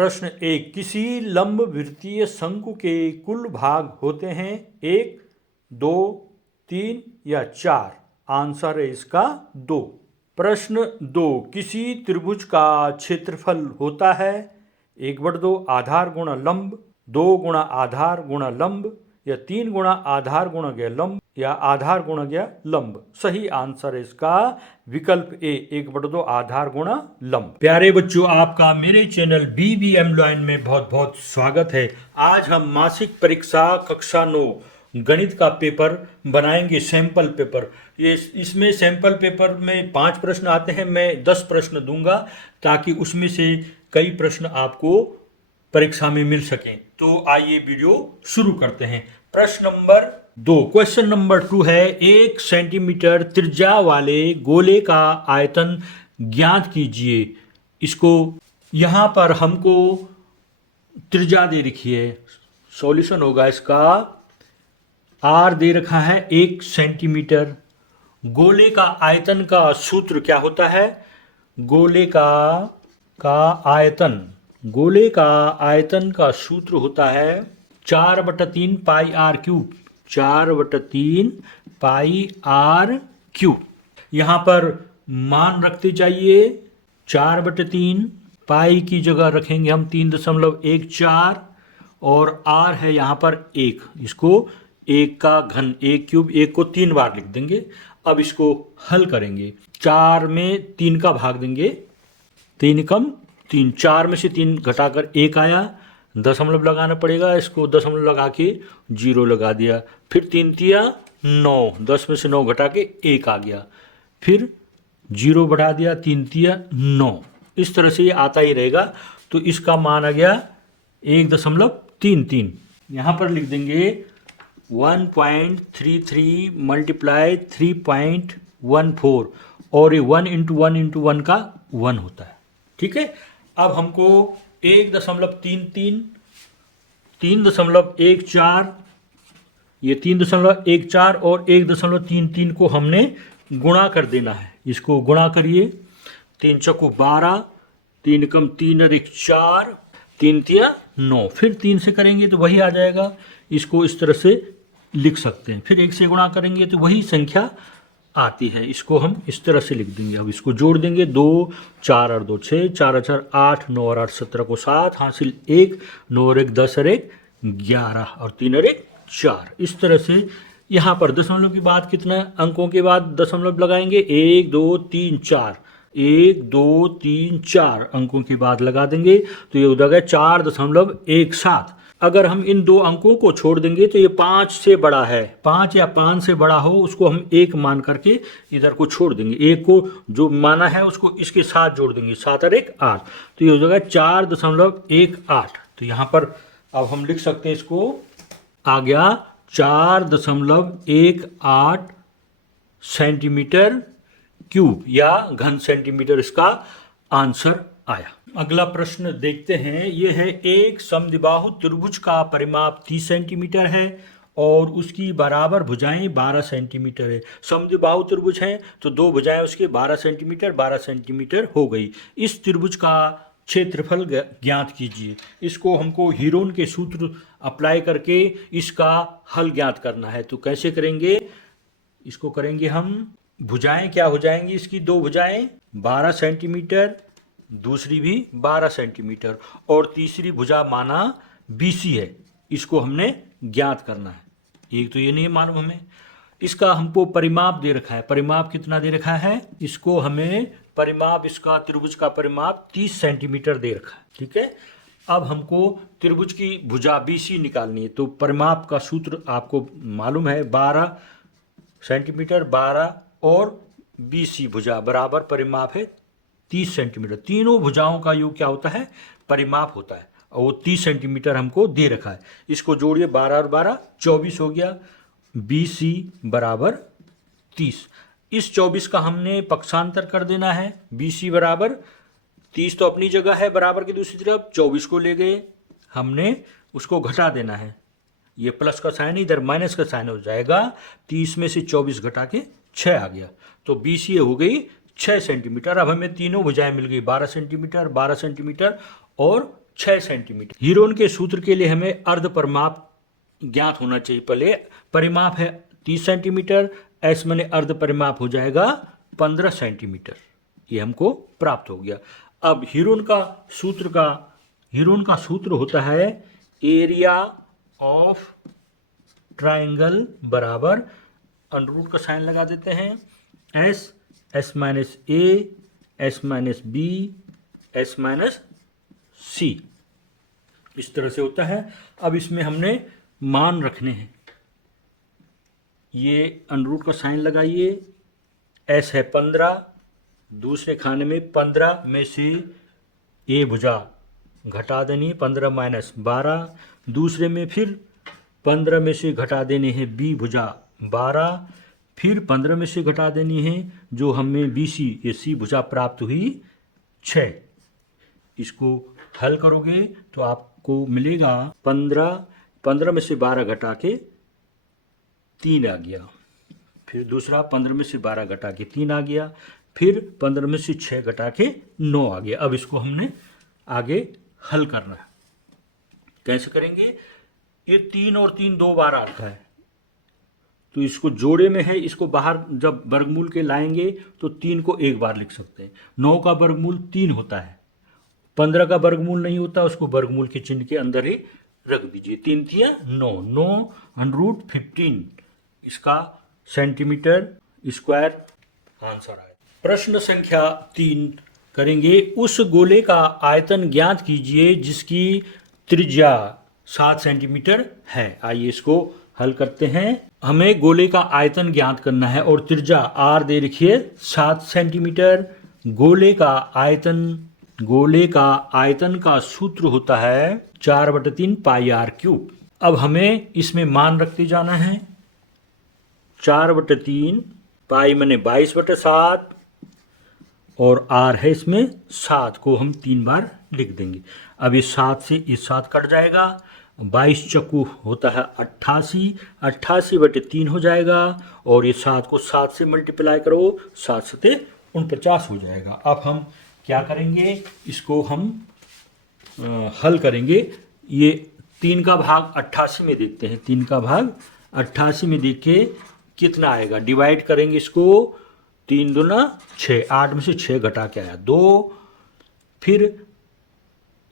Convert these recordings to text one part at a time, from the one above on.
प्रश्न एक, किसी लंबवृत्तीय शंकु के कुल भाग होते हैं 1, 2, 3 या 4। आंसर है इसका 2। प्रश्न 2, किसी त्रिभुज का क्षेत्रफल होता है 1/2 आधार गुणा लंब, 2 गुणा आधार गुणा लंब या 3 गुणा आधार गुणा गया लंब या आधार गुणा गया लंब। सही आंसर है इसका विकल्प ए, 1/2 आधार गुणा लंब। प्यारे बच्चों, आपका मेरे चैनल BBM लॉइन में बहुत बहुत स्वागत है। आज हम मासिक परीक्षा कक्षा 9 गणित का पेपर बनाएंगे, सैंपल पेपर। ये इसमें सैंपल पेपर में 5 प्रश्न आते हैं। मैं 10 प्रश्न दूंगा ताकि उसमें से कई प्रश्न आपको परीक्षा में मिल सकें। तो आइए वीडियो शुरू करते हैं। प्रश्न नंबर 2, क्वेश्चन नंबर 2 है 1 सेंटीमीटर त्रिज्या वाले गोले का आयतन ज्ञात कीजिए। इसको यहाँ पर हमको त्रिज्या दे रखी है। सॉल्यूशन होगा इसका, R दे रखा है 1 सेंटीमीटर। गोले का आयतन का सूत्र क्या होता है? गोले का आयतन का सूत्र होता है 4/3 pi r cube. 4/3 pi r cube. यहाँ पर मान रखते जाइए। 4/3 पाई की जगह रखेंगे हम 3.14 और आर है यहाँ पर 1। इसको 1 का घन 1 क्यूब, 1 को 3 बार लिख देंगे। अब इसको हल करेंगे। 4 में 3 का भाग देंगे, 3 कम 3, 4 में से 3 घटाकर 1 आया। दशमलव लगाना पड़ेगा, इसको दशमलव लगा के 0 लगा दिया। फिर 3 तिया 9, 10 में से 9 घटा के 1 आ गया। फिर 0 बढ़ा दिया, 3 तिया 9। इस तरह से ये आता ही रहेगा। तो इसका मान आ गया 1.33। यहाँ पर लिख देंगे 1.33 मल्टीप्लाई 3.14 और ये 1 × 1 × 1 का 1 होता है। ठीक है। अब हमको 1.33, 3.14, ये 3.14 और 1.33 को हमने गुणा कर देना है। इसको गुणा करिए। 3 चौको 12, 3 कम 3 और 1 4, 3 तिया 9। फिर 3 से करेंगे तो वही आ जाएगा। इसको इस तरह से लिख सकते हैं। फिर 1 से गुणा करेंगे तो वही संख्या आती है। इसको हम इस तरह से लिख देंगे। अब इसको जोड़ देंगे। 2 4 और 2 6, 4 और 4 8, 9 और 8 17 को 7, हासिल 1, 9 और 1 10 और 1 11 और 3 और 1 4। इस तरह से यहाँ पर दशमलव के बाद कितना अंकों के बाद दशमलव लगाएंगे? 1 2 3 4, 1 2 3 4 अंकों के बाद लगा देंगे तो ये हो जाएगा 4.17। अगर हम इन 2 अंकों को छोड़ देंगे तो ये 5 से बड़ा है। 5 या 5 से बड़ा हो उसको हम 1 मान करके इधर को छोड़ देंगे। 1 को जो माना है उसको इसके साथ जोड़ देंगे। 7 और 1 8, तो ये हो जाएगा 4.18। तो यहाँ पर अब हम लिख सकते हैं, इसको आ गया 4.18 सेंटीमीटर क्यूब या घन सेंटीमीटर इसका आंसर आया। अगला प्रश्न देखते हैं। यह है एक समद्विबाहु त्रिभुज का परिमाप 30 सेंटीमीटर है और उसकी बराबर भुजाएं 12 सेंटीमीटर है। समद्विबाहु त्रिभुज है तो 2 भुजाएं उसके 12 सेंटीमीटर हो गई। इस त्रिभुज का क्षेत्रफल ज्ञात कीजिए। इसको हमको हीरोन के सूत्र अप्लाई करके इसका हल ज्ञात करना है। तो कैसे करेंगे? इसको करेंगे हम, भुजाएं क्या हो जाएंगी इसकी? 2 भुजाएं 12 सेंटीमीटर, दूसरी भी 12 सेंटीमीटर और तीसरी भुजा माना BC है। इसको हमने ज्ञात करना है। एक तो ये नहीं मालूम हमें। इसका हमको परिमाप दे रखा है। परिमाप कितना दे रखा है? इसको हमें परिमाप, इसका त्रिभुज का परिमाप 30 सेंटीमीटर दे रखा है। ठीक है। अब हमको त्रिभुज की भुजा BC निकालनी है। तो परिमाप का सूत्र आपको मालूम है, 12 सेंटीमीटर 12 और BC भुजा बराबर परिमाप है 30 सेंटीमीटर। तीनों भुजाओं का योग क्या होता है? परिमाप होता है। और वो 30 सेंटीमीटर हमको दे रखा है। इसको जोड़िए, 12 और 12 24 हो गया। BC बराबर 30। इस 24 का हमने पक्षांतर कर देना है। BC बराबर 30 तो अपनी जगह है, बराबर की दूसरी तरफ 24 को ले गए हमने, उसको घटा देना है। ये प्लस का साइन इधर माइनस का साइन हो जाएगा। 30 में से 24 घटा के 6 आ गया। तो BC हो गई 6 सेंटीमीटर। अब हमें तीनों भुजाएं मिल गई, 12 सेंटीमीटर, 12 सेंटीमीटर और 6 सेंटीमीटर। हीरोन के सूत्र के लिए हमें अर्ध परिमाप ज्ञात होना चाहिए। पहले परिमाप है 30 सेंटीमीटर, एस मैंने अर्ध परिमाप हो जाएगा 15 सेंटीमीटर। ये हमको प्राप्त हो गया। अब हीरोन का सूत्र होता है एरिया ऑफ ट्राइंगल बराबर अंडर रूट का साइन लगा देते हैं, S, S minus A, S minus B, S minus C, इस तरह से होता है। अब इसमें हमने मान रखने हैं। ये अंडर रूट का साइन लगाइए, एस है 15, दूसरे खाने में 15 में से ए भुजा घटा देनी है, 15 माइनस 12, दूसरे में फिर 15 में से घटा देने हैं बी भुजा 12, फिर 15 में से घटा देनी है जो हमें बी सी, ये सी भुजा प्राप्त हुई 6। इसको हल करोगे तो आपको मिलेगा 15 में से 12 घटा के 3 आ गया, फिर दूसरा 15 में से 12 घटा के 3 आ गया, फिर 15 में से 6 घटा के 9 आ गया। अब इसको हमने आगे हल करना है। कैसे करेंगे? ये 3 और 3 2 बार आता है, तो इसको जोड़े में है, इसको बाहर जब वर्गमूल के लाएंगे तो 3 को एक बार लिख सकते हैं। 9 का वर्गमूल 3 होता है, 15 का वर्गमूल नहीं होता, उसको वर्गमूल के चिन्ह के अंदर ही रख दीजिए। 3 तिया 9, 9 अंडर रूट 15 इसका सेंटीमीटर स्क्वायर आंसर आए। प्रश्न संख्या 3 करेंगे। उस गोले का आयतन ज्ञात कीजिए जिसकी त्रिज्या 7 सेंटीमीटर है। आइए इसको हल करते हैं। हमें गोले का आयतन ज्ञात करना है और त्रिज्या आर दे रखिए 7 सेंटीमीटर। गोले का आयतन का सूत्र होता है 4/3 पाई आर क्यूब। अब हमें इसमें मान रखते जाना है। 4/3 पाई मैंने 22/7 और आर है इसमें 7 को हम 3 बार लिख देंगे। अब इस 7 से इस 7 कट जाएगा, 22 चक्कू होता है 88, 88/3 हो जाएगा और ये 7 को 7 से मल्टीप्लाई करो, 7 सते 49 हो जाएगा। अब हम क्या करेंगे? इसको हम हल करेंगे। ये 3 का भाग 88 में देखते हैं। 3 का भाग 88 में देख के कितना आएगा, डिवाइड करेंगे इसको। 3 दूना 6, 8 में से 6 घटा के आया 2, फिर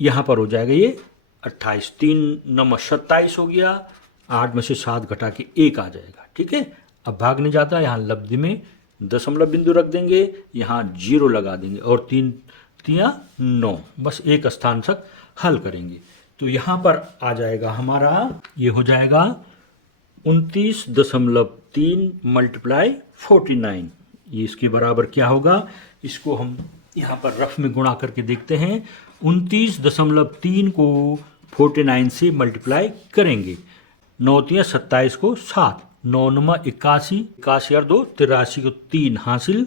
यहाँ पर हो जाएगा ये 28, 3 नंबर 27 हो गया, 8 में से 7 घटा के 1 आ जाएगा। ठीक है, अब भाग नहीं जाता, यहाँ लब्धि में दशमलव बिंदु रख देंगे, यहाँ 0 लगा देंगे और 3 तिया 9, बस एक स्थान तक हल करेंगे। तो यहाँ पर आ जाएगा हमारा, ये हो जाएगा 29.3 मल्टीप्लाई 49। ये इसके बराबर क्या होगा? इसको हम यहाँ पर रफ में गुणा करके देखते हैं। 29.3 को 49 से मल्टीप्लाई करेंगे। 9 तिया 27 को 7, 9 नमा 81, 81 और 2 83 को 3 हासिल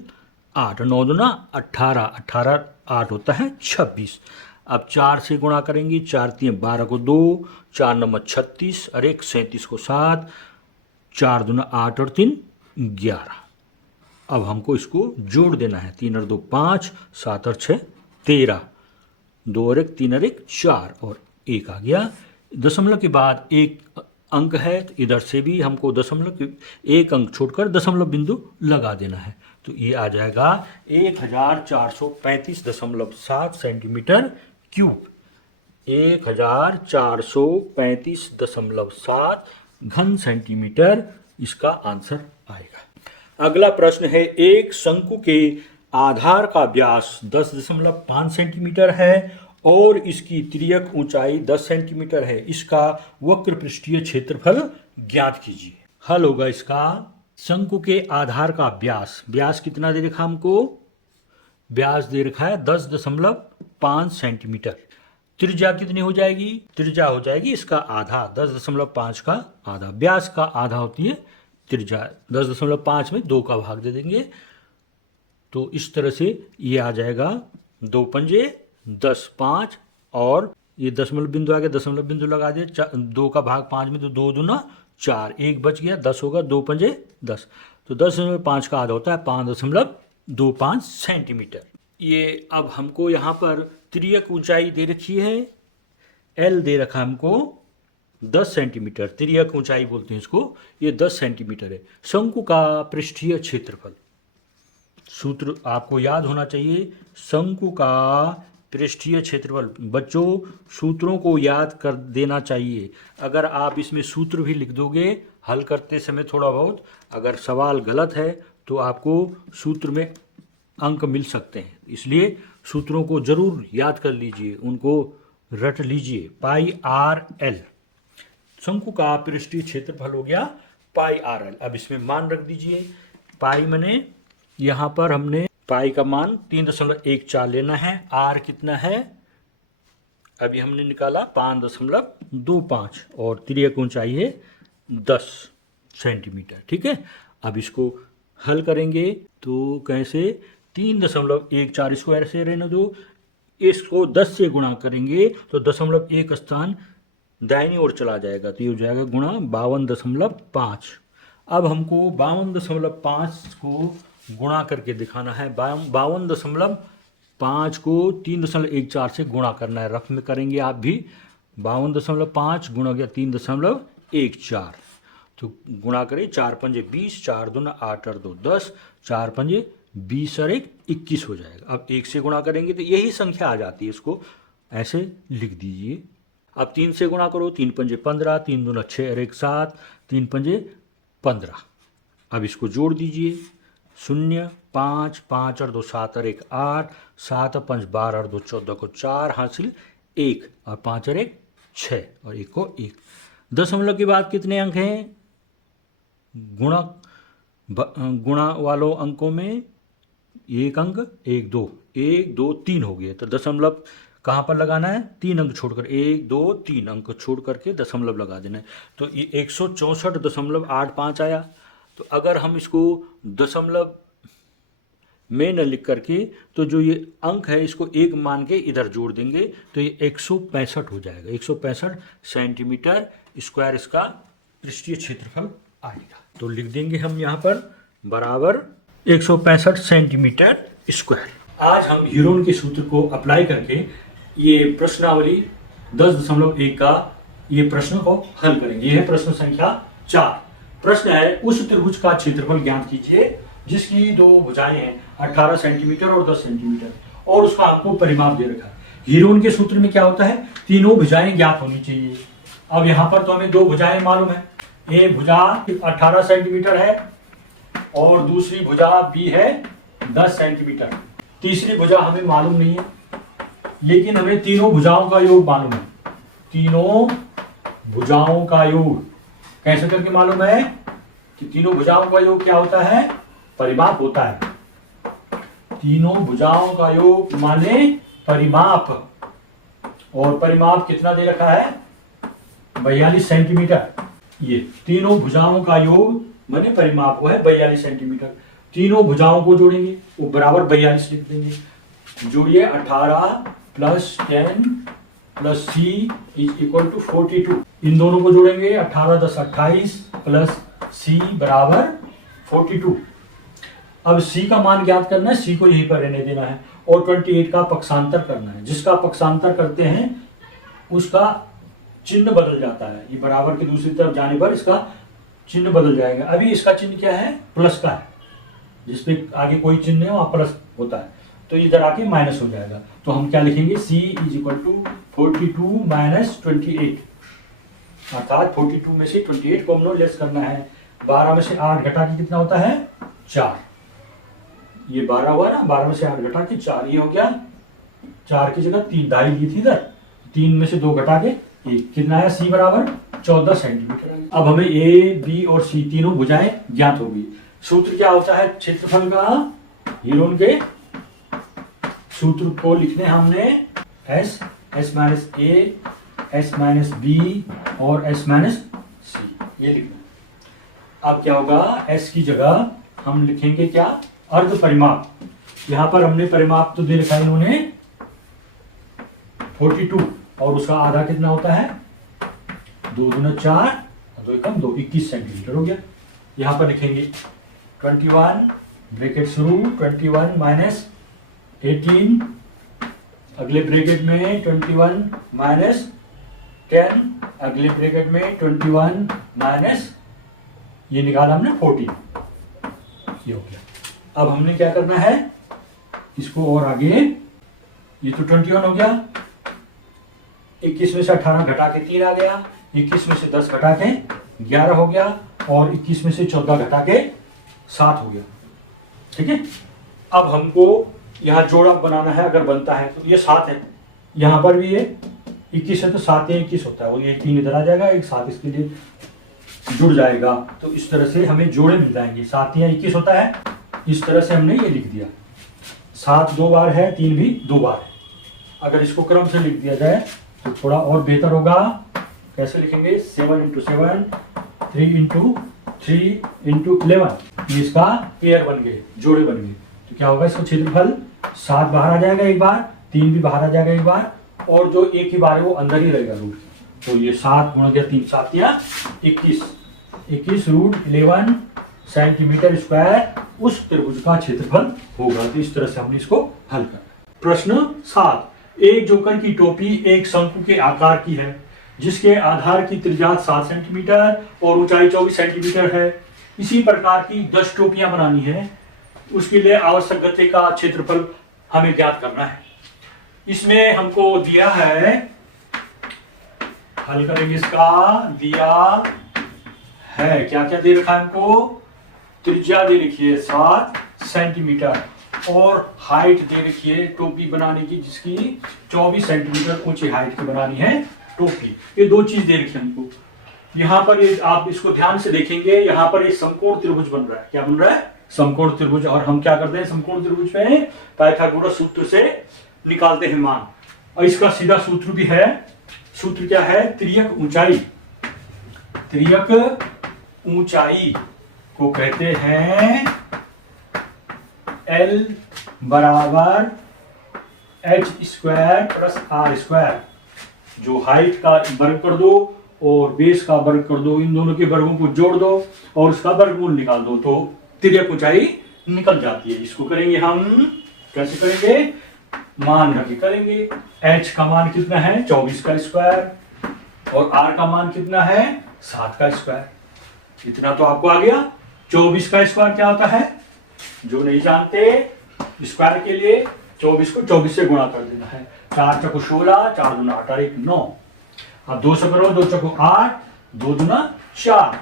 8, 9 दूना 18, 18 8 होता है 26। अब 4 से गुणा करेंगे। 4 तिया 12 को 2, 4 नमा 36 और 1 37 को 7, 4 दूना 8 और 3 11। अब हमको इसको जोड़ देना है। 3 और 2 5, 7 और 6 13, 2 और 1 3 और 1 4 और 1 आ गया। दशमलव के बाद एक अंक है, तो इधर से भी हमको दशमलव के एक अंक छोड़कर दशमलव बिंदु लगा देना है। तो ये आ जाएगा 1435.7 सेंटीमीटर क्यूब। 1435.7 घन सेंटीमीटर इसका आंसर आएगा। अगला प्रश्न है, एक शंकु के आधार का व्यास 10.5 सेंटीमीटर है और इसकी तिर्यक ऊंचाई 10 सेंटीमीटर है। इसका वक्र पृष्ठीय क्षेत्रफल ज्ञात कीजिए। हल होगा इसका। शंकु के आधार का व्यास कितना दे रखा हमको? व्यास दे रखा है 10.5 सेंटीमीटर। त्रिज्या कितनी हो जाएगी? त्रिज्या हो जाएगी इसका आधा, 10.5 का आधा। व्यास का आधा होती है त्रिज्या। 10.5 में 2 का भाग दे देंगे, तो इस तरह से ये आ जाएगा 2 पंजे 10, 5 और ये दशमलव बिंदु आ गया, दशमलव बिंदु लगा दिया। 2 का भाग 5 में, तो 2 दूना 4, 1 बच गया, 10 होगा, 2 पंजे 10, तो 10.5 का आधा होता है 5.25 सेंटीमीटर। ये अब हमको यहाँ पर तिर्यक ऊंचाई दे रखी है एल दे रखा हमको 10 सेंटीमीटर, तिर्यक ऊंचाई बोलते हैं इसको, ये 10 सेंटीमीटर है। शंकु का पृष्ठीय क्षेत्रफल, सूत्र आपको याद होना चाहिए, शंकु का पृष्ठीय क्षेत्रफल। बच्चों सूत्रों को याद कर देना चाहिए, अगर आप इसमें सूत्र भी लिख दोगे हल करते समय थोड़ा बहुत, अगर सवाल गलत है तो आपको सूत्र में अंक मिल सकते हैं, इसलिए सूत्रों को जरूर याद कर लीजिए, उनको रट लीजिए। पाई आर एल, शंकु का पृष्ठीय क्षेत्रफल हो गया पाई आर एल। अब इसमें मान रख दीजिए, पाई मने यहाँ पर हमने पाई का मान 3.14 लेना है, आर कितना है अभी हमने निकाला 5.25 और तिर्यक ऊंचाई है 10 सेंटीमीटर, ठीक है। अब इसको हल करेंगे तो कैसे, 3.14 इसको ऐसे रहने दो, इसको 10 से गुणा करेंगे तो 0.1 स्थान दाहिनी ओर चला जाएगा, तो ये हो जाएगा गुणा 52.5। अब हमको 52.5 को गुणा करके दिखाना है, 52.5 को 3.14 से गुणा करना है, रफ में करेंगे आप भी, 52.5 गुणा गया 3.14, तो गुणा करें 4 पंजे 20, 4 दूना 8 और 2 10, 4 पंजे 20 और 1 21 हो जाएगा। अब 1 से गुणा करेंगे तो यही संख्या आ जाती है, इसको ऐसे लिख दीजिए। अब 3 से गुणा करो, 3 पंजे 15, 3 दूना 6 और 1 7, 3 पंजे 15। अब इसको जोड़ दीजिए, 0 5 5 और 2 7 और 1 8, 7 और 5 12 और 2 14 को 4 हासिल 1 और 5 और 1 6 और 1 को 1। दशमलव के बाद कितने अंक हैं, गुणा वालों अंकों में एक अंक 1 2 1 2 3 हो गए, तो दशमलव कहाँ पर लगाना है, 3 अंक छोड़कर, 1 2 3 अंक छोड़ करके दशमलव लगा देना है, तो ये 164.85 आया। तो अगर हम इसको दशमलव में न लिख करके तो जो ये अंक है इसको 1 मान के इधर जोड़ देंगे तो ये 165 हो जाएगा, 165 सेंटीमीटर स्क्वायर इसका पृष्ठीय क्षेत्रफल आएगा। तो लिख देंगे हम यहाँ पर बराबर 165 सेंटीमीटर स्क्वायर। आज हम हीरोन के सूत्र को अप्लाई करके ये प्रश्नावली 10.1 का ये प्रश्न को हल करेंगे। यह है प्रश्न संख्या 4। प्रश्न है, उस त्रिभुज का क्षेत्रफल ज्ञात कीजिए जिसकी दो भुजाएं हैं 18 सेंटीमीटर और 10 सेंटीमीटर और उसका आपको परिमाप दे रखा है। हीरोन के सूत्र में क्या होता है, तीनों भुजाएं ज्ञात होनी चाहिए। अब यहाँ पर तो हमें दो भुजाएं मालूम है, ए भुजा 18 सेंटीमीटर है और दूसरी भुजा बी है 10 सेंटीमीटर। तीसरी भुजा हमें मालूम नहीं है, लेकिन हमें तीनों भुजाओं का योग मालूम है। तीनों भुजाओं का योग कैसे करके मालूम है कि तीनों भुजाओं का योग क्या होता है, परिमाप होता है। तीनों भुजाओं का योग माने परिमाप, और परिमाप कितना दे रखा है 42 सेंटीमीटर। ये तीनों भुजाओं का योग माने परिमाप वो है 42 सेंटीमीटर। तीनों भुजाओं को जोड़ेंगे वो बराबर 42 लिख देंगे। जोड़िए 18 plus 10 plus C is equal to 42। इन दोनों को जोड़ेंगे 18 10 28 प्लस सी बराबर 42। अब सी का मान ज्ञात करना है, सी को यहीं पर रहने देना है और 28 का पक्षांतर करना है। जिसका पक्षांतर करते हैं उसका चिन्ह बदल जाता है, ये बराबर के दूसरी तरफ जाने पर इसका चिन्ह बदल जाएगा। अभी इसका चिन्ह क्या है, प्लस का है, जिसपे आगे कोई चिन्ह है वहां प्लस होता है, तो इधर आके माइनस हो जाएगा। तो हम क्या लिखेंगे, c is equal to 42 minus 28, अर्थात 42 में से 28 को हमने लेस करना है। 12 में से 8 घटा के कितना होता है 4, ये 12 हुआ ना, 12 में से 8 घटा के 4, ये हो गया 4 की जगह 3 दाई दी थी इधर, 3 में से 2 घटा के 1, कितना है c बराबर 14 सेंटीमीटर। अब हमें a b और c तीनों भुजाएं ज्ञात होगी। सूत्र क्या होता है क्षेत्रफल का, हीरोन के सूत्र को लिखने हमने s minus a, s minus b और s माइनस c, ये लिखना। अब क्या होगा, s की जगह हम लिखेंगे क्या, अर्ध परिमाप। यहाँ पर हमने परिमाप तो दे रखा है इन्होंने 42 और उसका आधा कितना होता है 2 दूना 4, 2 एकम 2, 21 सेंटीमीटर हो गया। यहाँ पर लिखेंगे 21 ब्रैकेट शुरू, 21 माइनस 18, अगले ब्रैकेट में 21 माइनस 10 अगले ब्रैकेट में 21 माइनस ये निकाला हमने 14, ये हो गया। अब हमने क्या करना है, इसको और आगे, ये तो 21 हो गया, 21 में से 18 घटा के 3 आ गया, 21 में से 10 घटा के 11 हो गया, और 21 में से 14 घटा के 7 हो गया। ठीक है, अब हमको यहाँ जोड़ा बनाना है, अगर बनता है तो ये 7 है, यहाँ पर भी ये 21 है तो 7 या 21 होता है, और ये 3 इधर आ जाएगा, एक 7 इसके लिए जुड़ जाएगा। तो इस तरह से हमें जोड़े मिल जाएंगे, 7 या 21 होता है। इस तरह से हमने ये लिख दिया, 7 2 बार है, 3 भी 2 बार है। अगर इसको क्रम से लिख दिया जाए तो थोड़ा और बेहतर होगा। कैसे लिखेंगे, 7 × 7, 3 × 3 × 11, ये इसका पेयर बन गए, जोड़े बन गए। तो क्या होगा, इसका क्षेत्रफल 7 बाहर आ जाएगा एक बार, 3 भी बाहर आ जाएगा एक बार, और जो एक ही बार है वो अंदर ही रहेगा रूट। तो ये 7 × 3 7 या 21, 21 √11 सेंटीमीटर स्क्वायर उस त्रिभुज का क्षेत्रफल होगा। तो इस तरह से हमने इसको हल करना। प्रश्न 7, एक जोकर की टोपी एक शंकु के आकार की है, जिसके आधार की त्रिज्या 7 सेंटीमीटर और ऊंचाई 24 सेंटीमीटर है। इसी प्रकार की 10 टोपियां बनानी है, उसके लिए आवश्यक गत्ते का क्षेत्रफल हमें ज्ञात करना है। इसमें हमको दिया है, हल करेंगे, इसका दिया है, क्या क्या दे रखा है हमको, त्रिज्या दे रखी है 7 सेंटीमीटर और हाइट दे रखी है टोपी बनाने की, जिसकी 24 सेंटीमीटर ऊंची हाइट की बनानी है टोपी। ये 2 चीज दे रखी है हमको। यहाँ पर ये आप इसको ध्यान से देखेंगे, यहाँ पर ये समकोण त्रिभुज बन रहा है। क्या बन रहा है, समकोण त्रिभुज। और हम क्या करते हैं, समकोण त्रिभुज पे पाइथागोरस सूत्र से निकालते हैं मान, और इसका सीधा सूत्र भी है। सूत्र क्या है, त्रियक ऊंचाई, त्रियक ऊंचाई को कहते हैं L बराबर h² + r²। जो हाइट का वर्ग कर दो और बेस का वर्ग कर दो, इन दोनों के वर्गों को जोड़ दो और उसका वर्गमूल निकाल दो, तो त्रियक ऊंचाई निकल जाती है। इसको करेंगे हम, कैसे करेंगे, मान रख के करेंगे। h का मान कितना है, 24 का स्क्वायर, और r का मान कितना है, 7 का स्क्वायर। इतना तो आपको आ गया। 24 का स्क्वायर क्या होता है, जो नहीं जानते, स्क्वायर के लिए 24 को 24 से गुणा कर देना है। 4 × 16, 4 × 8 = 9। अब 2 से करो, 2 × 8, 2 × 4,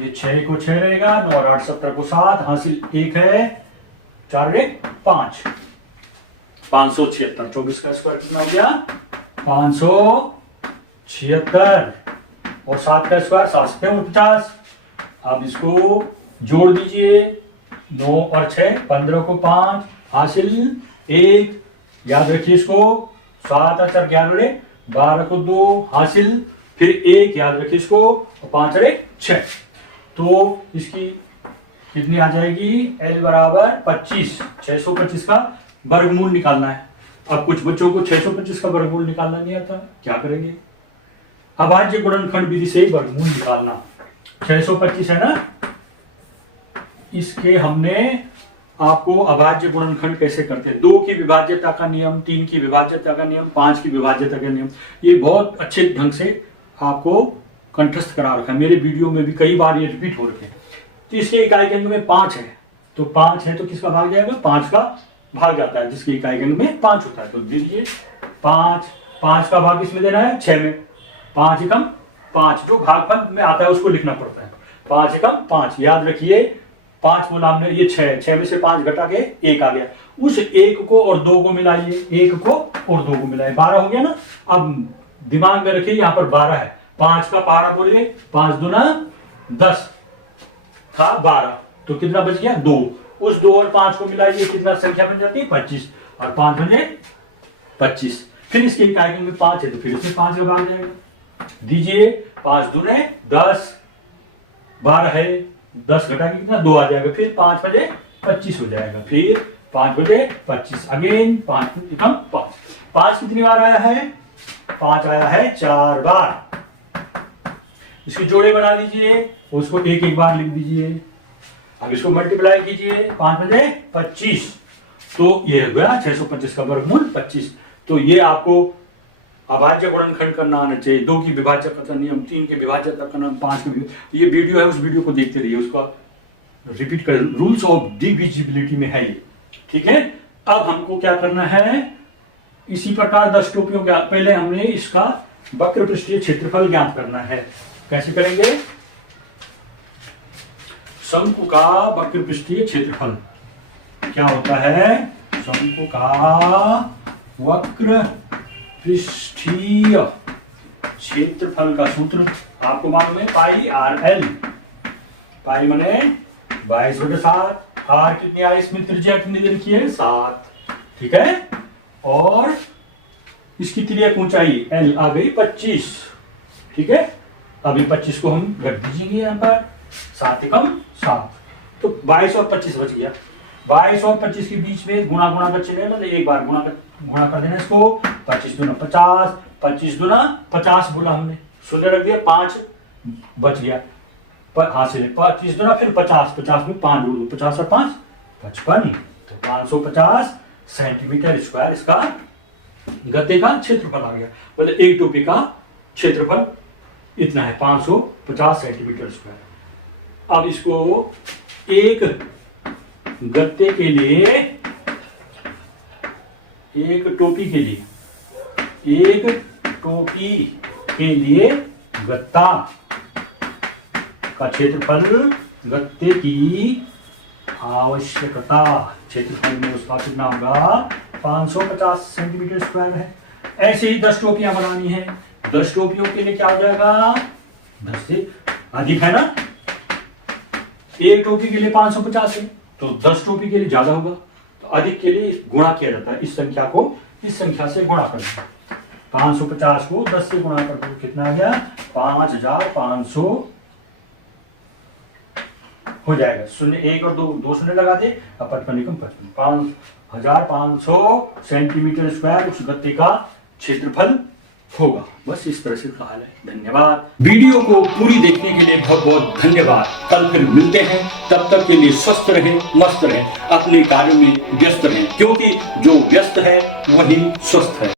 ये 6 को 6 रहेगा, 9 और 8 17 को 7, हासिल 1 है, 4 × 5, 576। 24 का स्क्वायर कितना हो गया, 576, और 7 का स्क्वायर 7 × 49। अब इसको जोड़ दीजिए, 9 और 6 15 को 5, हासिल 1, याद रखिए इसको, 7 और 4 11, 12 को 2, हासिल फिर 1, याद रखिए इसको, और 5 और 1 6। तो इसकी कितनी आ जाएगी, L बराबर 25, 625 का वर्गमूल निकालना है। अब कुछ बच्चों को 625 का वर्गमूल निकालना नहीं आता, क्या करेंगे, अभाज्य गुणनखंड विधि से वर्गमूल निकालना। 625 है ना, इसके हमने आपको अभाज्य गुणनखंड कैसे करते हैं, 2 की विभाज्यता का नियम, 3 की विभाज्यता का नियम, 5 की विभाज्यता का नियम, ये बहुत अच्छे ढंग से आपको कंठस्थ करा रखा है। मेरे वीडियो में भी कई बार ये रिपीट हो रखे हैं। तो इसके इकाई के अंक में 5 है, तो 5 है तो किसका भाग जाएगा, 5 का भाग जाता है, जिसके इकाई के अंक में 5 होता है। तो दीजिए 5 का भाग किसमें देना है, 6 में। 5 एकम 5, जो भागफल में आता है उसको लिखना पड़ता है। 5 एकम 5, याद रखिए, 5 बोला हमने, ये 6 में से 5 घटा के 1 आ गया। उस 1 को और 2 को मिलाइए, 1 को और 2 को मिलाइए, 12 हो गया ना। अब दिमाग में रखिए, यहाँ पर 12 है, 5 का पहाड़ा बोलिए, 5 दूना 10 था 12, तो कितना बच गया, 2। उस 2 और 5 को मिलाइए, कितना संख्या बन जाती है, 25, और 5 बने 25। फिर इसके इकाई में 5 है तो फिर इसमें 5 का भाग जाएगा। दीजिए, 5 दूने 10, 12 है, 10 घटा के कितना, 2 आ जाएगा, फिर 5 बजे 25 हो जाएगा, फिर 5 बजे 25, अगेन 5 एकम 5। 5 कितनी बार आया है, 5 आया है 4 बार। इसके जोड़े बना लीजिए, उसको एक एक बार लिख दीजिए। अब इसको मल्टीप्लाई कीजिए, 5 बजे 25, तो ये हो गया 625 का वर्गमूल 25। तो ये आपको अभाज्य गुणनखंड करना आना चाहिए, 2 की विभाजक का नियम, 3 के विभाजक का नियम, 5 के ये वीडियो है, उस वीडियो को देखते रहिए, उसका रिपीट कर, रूल्स ऑफ डिविजिबिलिटी में है ये, ठीक है। अब हमको क्या करना है, इसी प्रकार 10 टोपियों का पहले हमने इसका वक्र पृष्ठीय क्षेत्रफल ज्ञात करना है। कैसे करेंगे, शंकु का वक्र पृष्ठीय क्षेत्रफल क्या होता है, शंकु का वक्र पृष्ठीय क्षेत्रफल का सूत्र आपको मालूम है, पाई आर एल। पाई माने 22/7, आर कितनी आई इसमें, त्रिज्या कितनी दे रखी है 7, ठीक है। और इसकी त्रिज्या ऊंचाई एल आ गई 25, ठीक है। अभी 25 को हम रख दीजिए यहाँ पर, 7 एकम 7, तो 22 और 25 बच गया। 22 और 25 के बीच में गुणा बचे, मतलब एक बार गुणा कर देना इसको, 25 दूना 50, 25 दूना 50 बोला हमने, शून्य रख दिया, 5 बच गया हासिल, 25 दूना फिर 50, 50 में 5 जोड़ दो, 50 और 5 55, तो 550 सेंटीमीटर स्क्वायर इसका गत्ते का क्षेत्रफल आ गया। मतलब एक टोपी का क्षेत्रफल इतना है, 550 सेंटीमीटर स्क्वायर। अब इसको एक गत्ते के लिए, एक टोपी के लिए गत्ता का क्षेत्रफल, गत्ते की आवश्यकता क्षेत्रफल में उसका कितना होगा, 550 सेंटीमीटर स्क्वायर है। ऐसे ही 10 टोपियां बनानी है, 10 टोपियों के लिए क्या हो जाएगा, 10 से अधिक है ना, एक टोपी के लिए 550 है, तो 10 टोपी के लिए ज्यादा होगा, तो अधिक के लिए गुणा किया जाता है, इस संख्या को इस संख्या से गुणा कर दो, 550 को 10 से गुणा कर दो, कितना आ गया 5500 हो जाएगा। शून्य 1 और 2 शून्य लगा दे, 5500 सेंटीमीटर स्क्वायर उस गत्ते का क्षेत्रफल होगा। बस इस तरह से कहा है। धन्यवाद। वीडियो को पूरी देखने के लिए बहुत बहुत धन्यवाद। कल फिर मिलते हैं, तब तक के लिए स्वस्थ रहें, मस्त रहें, अपने कार्यों में व्यस्त रहें, क्योंकि जो व्यस्त है वही स्वस्थ है।